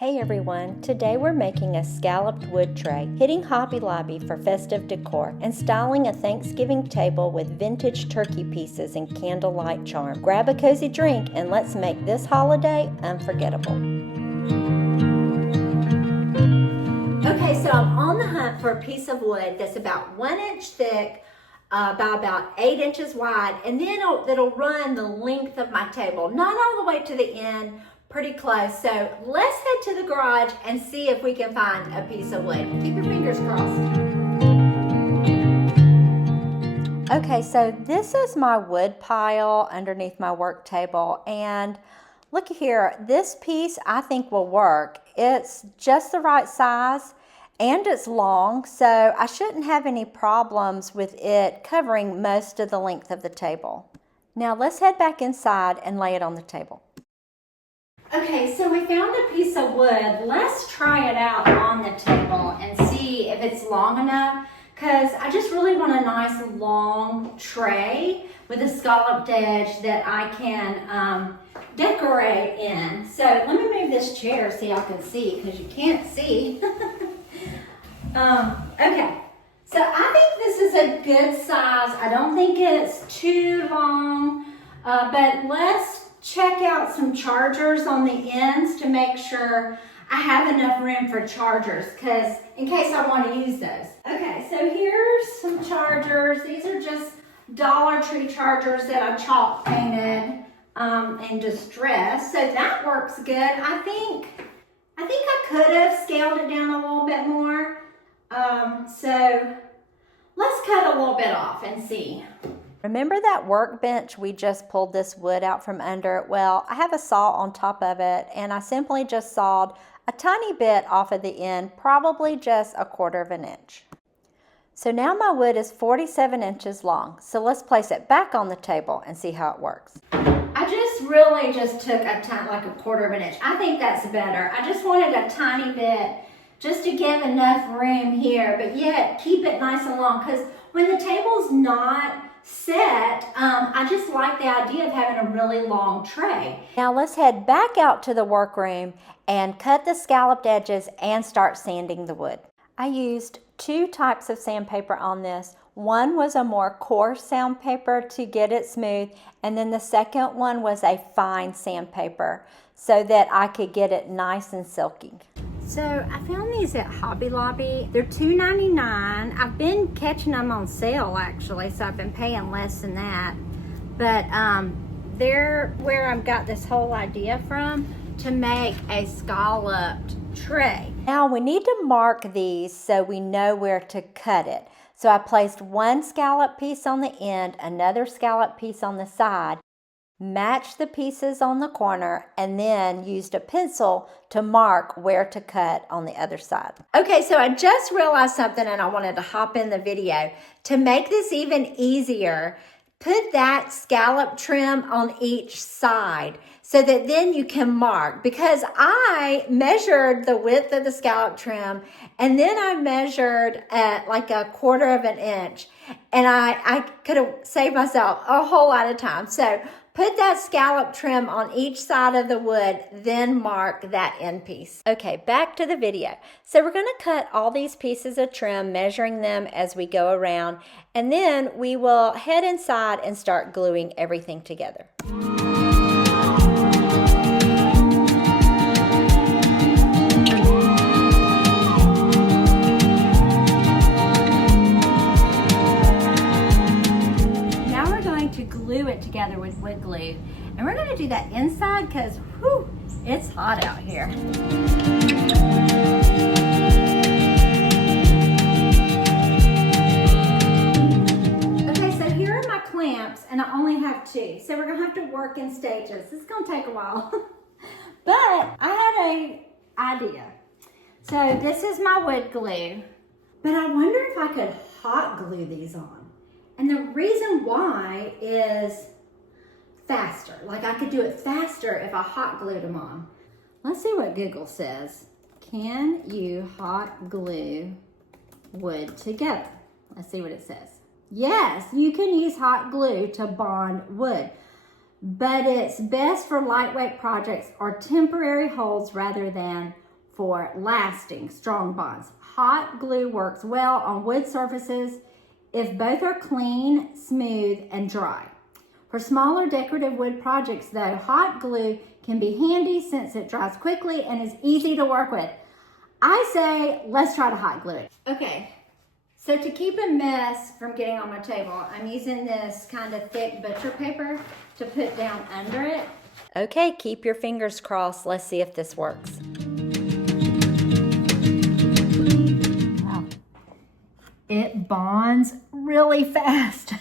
Hey everyone, today we're making a scalloped wood tray, hitting Hobby Lobby for festive decor, and styling a Thanksgiving table with vintage turkey pieces and candlelight charm. Grab a cozy drink and let's make this holiday unforgettable. Okay, so I'm on the hunt for a piece of wood that's about 1 inch thick, by about 8 inches wide, and then it'll run the length of my table, not all the way to the end, pretty close. So let's head to the garage and see if we can find a piece of wood. Keep your fingers crossed. Okay, so this is my wood pile underneath my work table, and look here, this piece I think will work. It's just the right size and it's long, so I shouldn't have any problems with it covering most of the length of the table. Now let's head back inside and lay it on the table. Okay, so we found a piece of wood. Let's try it out on the table and see if it's long enough, because I just really want a nice long tray with a scalloped edge that I can decorate in. So let me move this chair so y'all can see, because you can't see. Okay, so I think this is a good size. I don't think it's too long, but let's check out some chargers on the ends to make sure I have enough room for chargers, because in case I want to use those. Okay, so here's some chargers. These are just Dollar Tree chargers that I chalk painted and distressed. So that works good. I think I could have scaled it down a little bit more. So let's cut a little bit off and see. Remember that workbench we just pulled this wood out from under? Well, I have a saw on top of it, and I simply just sawed a tiny bit off of the end, probably just 1/4 inch. So now my wood is 47 inches long. So let's place it back on the table and see how it works. I really just took like 1/4 inch. I think that's better. I just wanted a tiny bit just to give enough room here, but yet keep it nice and long, because when the table's not set, I just like the idea of having a really long tray. Now let's head back out to the workroom and cut the scalloped edges and start sanding the wood. I used 2 types of sandpaper on this. One was a more coarse sandpaper to get it smooth, and then the second one was a fine sandpaper so that I could get it nice and silky. So I found these at Hobby Lobby. They're $2.99. I've been catching them on sale actually, so I've been paying less than that. But they're where I've got this whole idea from to make a scalloped tray. Now we need to mark these so we know where to cut it. So I placed one scallop piece on the end, another scallop piece on the side, matched the pieces on the corner, and then used a pencil to mark where to cut on the other side. Okay, so I just realized something and I wanted to hop in the video. To make this even easier, put that scallop trim on each side so that then you can mark, because I measured the width of the scallop trim and then I measured at like 1/4 inch, and I could have saved myself a whole lot of time. So put that scallop trim on each side of the wood, then mark that end piece. Okay, back to the video. So we're gonna cut all these pieces of trim, measuring them as we go around, and then we will head inside and start gluing everything together. Glue it together with wood glue, and we're going to do that inside because it's hot out here. Okay, so here are my clamps, and I only have 2, so we're going to have to work in stages. This is going to take a while. But I had an idea. So this is my wood glue, but I wonder if I could hot glue these on. And the reason why is faster. Like I could do it faster if I hot glued them on. Let's see what Google says. Can you hot glue wood together? Let's see what it says. Yes, you can use hot glue to bond wood, but it's best for lightweight projects or temporary holds rather than for lasting, strong bonds. Hot glue works well on wood surfaces if both are clean, smooth, and dry. For smaller decorative wood projects though, hot glue can be handy since it dries quickly and is easy to work with. I say, let's try to hot glue it. Okay, so to keep a mess from getting on my table, I'm using this kind of thick butcher paper to put down under it. Okay, keep your fingers crossed. Let's see if this works. Wow. It bonds really fast.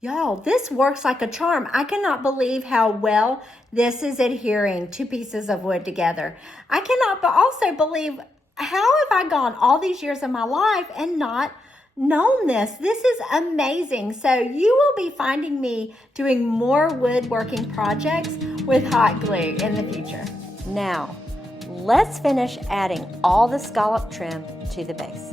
Y'all, this works like a charm. I cannot believe how well this is adhering two pieces of wood together. I cannot but also believe, how have I gone all these years of my life and not known this? This is amazing. So you will be finding me doing more woodworking projects with hot glue in the future. Now, let's finish adding all the scallop trim to the base.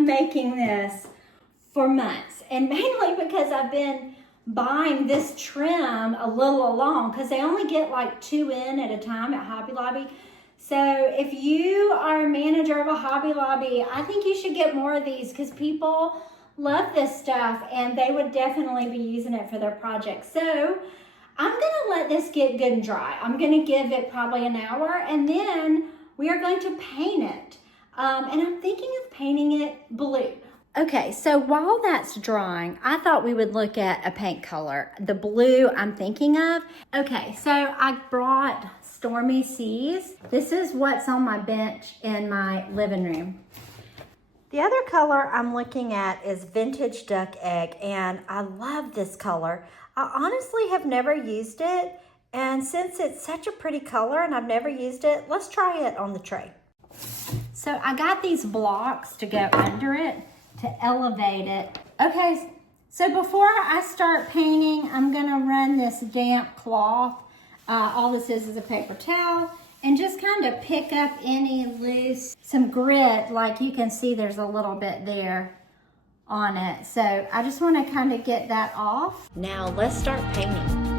Making this for months, and mainly because I've been buying this trim a little along because they only get like 2 in at a time at Hobby Lobby. So if you are a manager of a Hobby Lobby, I think you should get more of these because people love this stuff and they would definitely be using it for their projects. So I'm gonna let this get good and dry. I'm gonna give it probably an hour and then we are going to paint it. And I'm thinking of painting it blue. Okay, so while that's drying, I thought we would look at a paint color. The blue I'm thinking of. Okay, so I brought Stormy Seas. This is what's on my bench in my living room. The other color I'm looking at is Vintage Duck Egg, and I love this color. I honestly have never used it, and since it's such a pretty color and I've never used it, let's try it on the tray. So I got these blocks to go under it to elevate it. Okay, so before I start painting, I'm gonna run this damp cloth. All this is a paper towel, and just kind of pick up any loose, some grit, like you can see there's a little bit there on it. So I just wanna kind of get that off. Now let's start painting.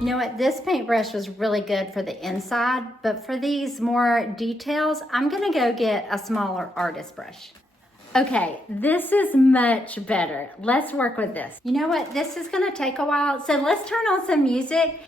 You know what, this paintbrush was really good for the inside, but for these more details, I'm gonna go get a smaller artist brush. Okay, this is much better. Let's work with this. You know what, this is gonna take a while, so let's turn on some music.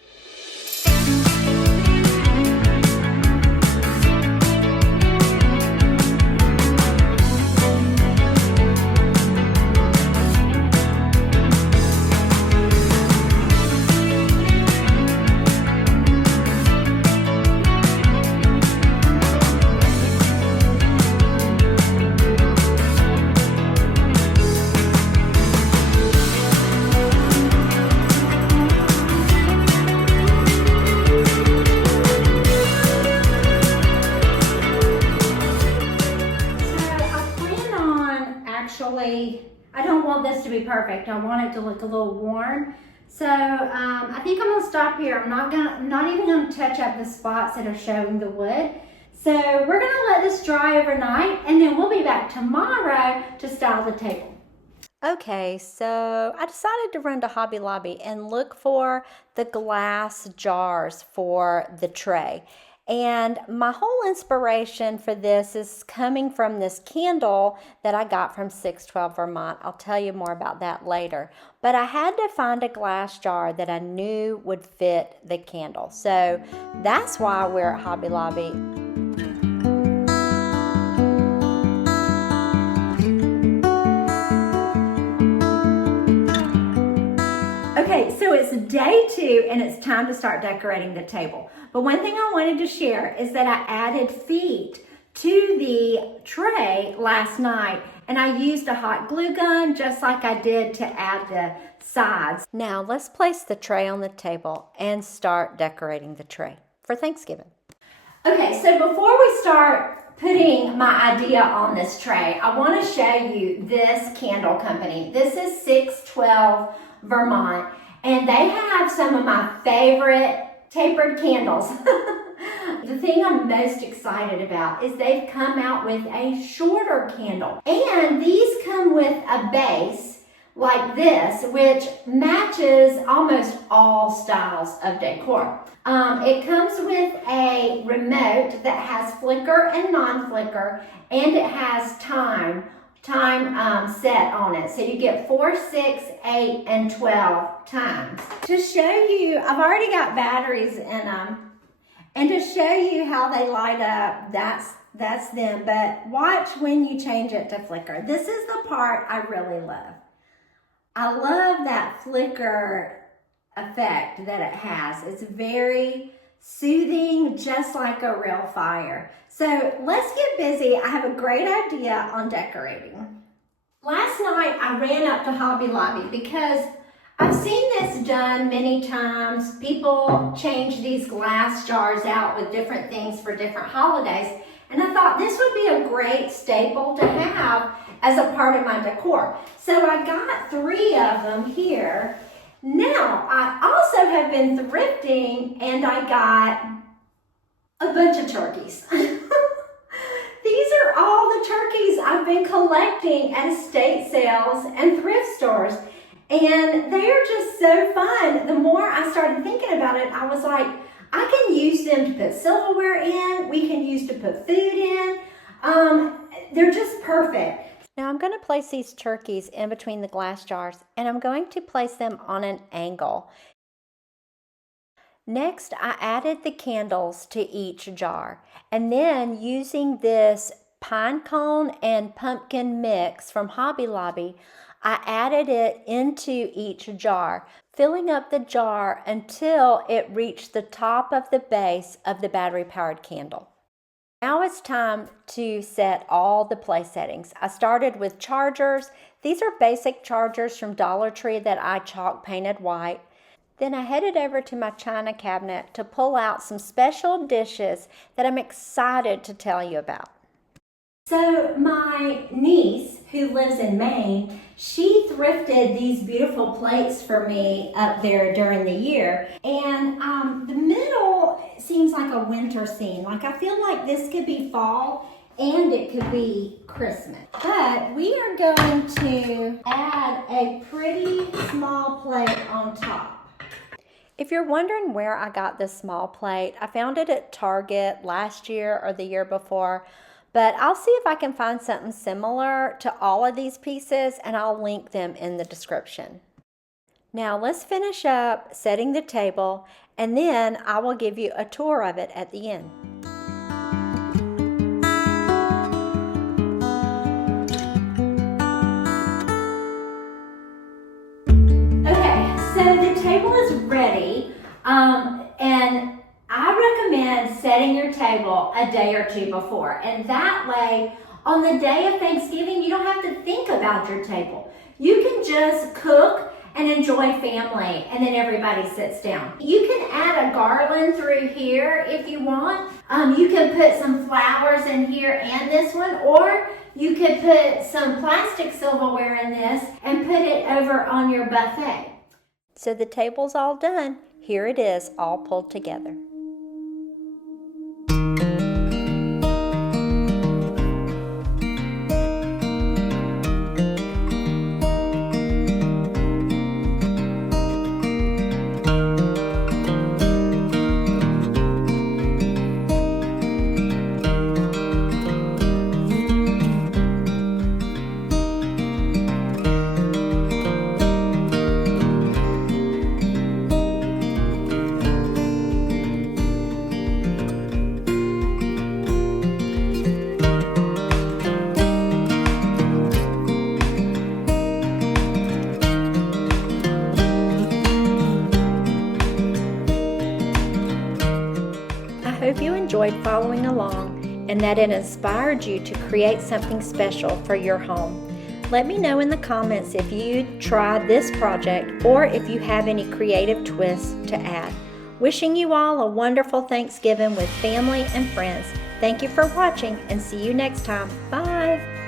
I don't want this to be perfect. I want it to look a little worn. So I think I'm gonna stop here. I'm not even gonna touch up the spots that are showing the wood. So we're gonna let this dry overnight and then we'll be back tomorrow to style the table. Okay, so I decided to run to Hobby Lobby and look for the glass jars for the tray. And my whole inspiration for this is coming from this candle that I got from 612 Vermont. I'll tell you more about that later. But I had to find a glass jar that I knew would fit the candle. So that's why we're at Hobby Lobby. Okay, so it's day 2 and it's time to start decorating the table. But one thing I wanted to share is that I added feet to the tray last night And I used a hot glue gun just like I did to add the sides. Now let's place the tray on the table and start decorating the tray for Thanksgiving. Okay, so before we start putting my idea on this tray, I want to show you this candle company. This is 612 Vermont, and they have some of my favorite tapered candles. The thing I'm most excited about is they've come out with a shorter candle. And these come with a base like this, which matches almost all styles of decor. It comes with a remote that has flicker and non-flicker, and it has time set on it. So you get 4, 6, 8, and 12 times. To show you, I've already got batteries in them. And to show you how they light up, that's them. But watch when you change it to flicker. This is the part I really love. I love that flicker effect that it has. It's very soothing, just like a real fire. So let's get busy. I have a great idea on decorating. Last night I ran up to Hobby Lobby because I've seen this done many times. People change these glass jars out with different things for different holidays. And I thought this would be a great staple to have as a part of my decor. So I got 3 of them here. Now, I also have been thrifting and I got a bunch of turkeys. These are all the turkeys I've been collecting at estate sales and thrift stores. And they are just so fun. The more I started thinking about it, I was like, I can use them to put silverware in. We can use to put food in. They're just perfect. Now I'm going to place these turkeys in between the glass jars, and I'm going to place them on an angle. Next, I added the candles to each jar, and then using this pinecone and pumpkin mix from Hobby Lobby, I added it into each jar, filling up the jar until it reached the top of the base of the battery-powered candle. Now it's time to set all the place settings. I started with chargers. These are basic chargers from Dollar Tree that I chalk painted white. Then I headed over to my china cabinet to pull out some special dishes that I'm excited to tell you about. So my niece, who lives in Maine, she thrifted these beautiful plates for me up there during the year. And the middle seems like a winter scene. Like I feel like this could be fall and it could be Christmas. But we are going to add a pretty small plate on top. If you're wondering where I got this small plate, I found it at Target last year or the year before. But I'll see if I can find something similar to all of these pieces, and I'll link them in the description. Now let's finish up setting the table, and then I will give you a tour of it at the end. Okay, so the table is ready, and I recommend setting your table a day or two before, and that way on the day of Thanksgiving you don't have to think about your table. You can just cook and enjoy family, and then everybody sits down. You can add a garland through here if you want. You can put some flowers in here and this one, or you could put some plastic silverware in this and put it over on your buffet. So the table's all done. Here it is, all pulled together. I hope you enjoyed following along, and that it inspired you to create something special for your home. Let me know in the comments if you tried this project or if you have any creative twists to add. Wishing you all a wonderful Thanksgiving with family and friends. Thank you for watching and see you next time. Bye!